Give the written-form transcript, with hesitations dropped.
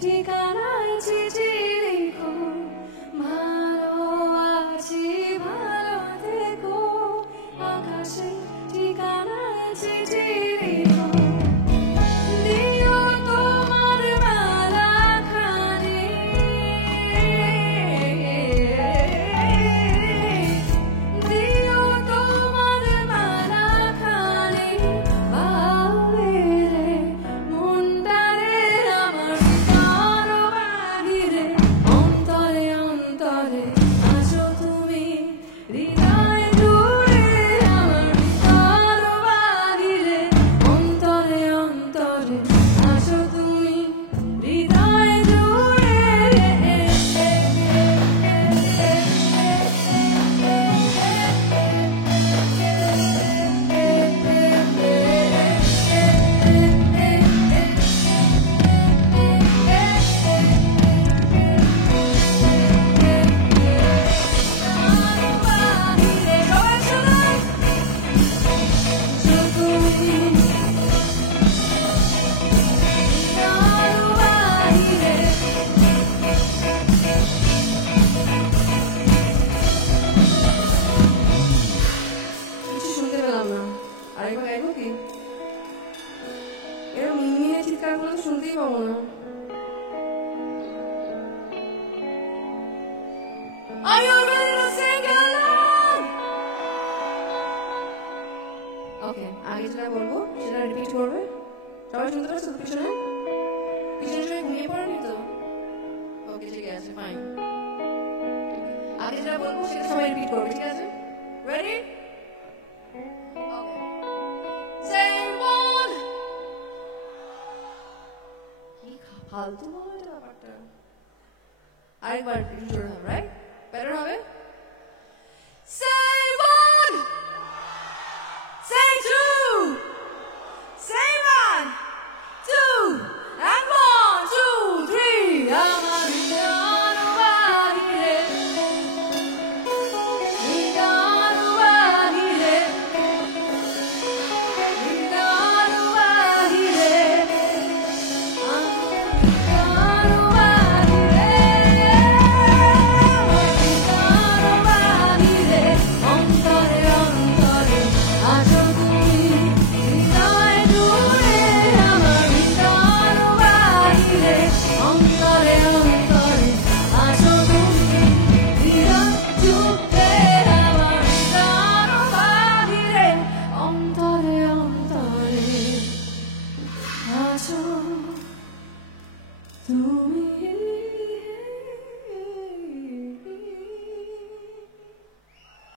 ঠিকানায় চিঠি লিখো, ভালো আছি ভালো থেকো, আকাশে ঠিকানায় চিঠি লিখো, দিও তোমার মালাখানি, দিও তোমার মালাখানি, বাউরে রে মনটারে আমার কারো বাহিরে, অন্তরে অন্তরে আছো তুমি, হৃদয় জুড়ে আমার কারো বাহিরে, অন্তরে অন্তরে আছো তুমি, হৃদয় জুড়ে। কিছু শুনতে পেলাম না, আরেকবার গাইবো কি? এরকম মিনমিনে চিৎকার করলে তো শুনতেই পাবো না। Are you ready to sing along? Okay, আগে যেটা বলবো সেটা রিপিট করবে। সবাই শুনতে পারছো তো? পিছনে পিছনে সবাই ঘুমিয়ে পড়েনি তো? ওকে, ঠিক আছে, ফাইন। আগে যেটা বলবো সেটা সবাই রিপিট করবে, ঠিক আছে? রেডি? ফালতু বলো এটা ব্যাপারটা। আরেকবার একটু জোরে হবে, রাইট? বেটার হবে? তুমি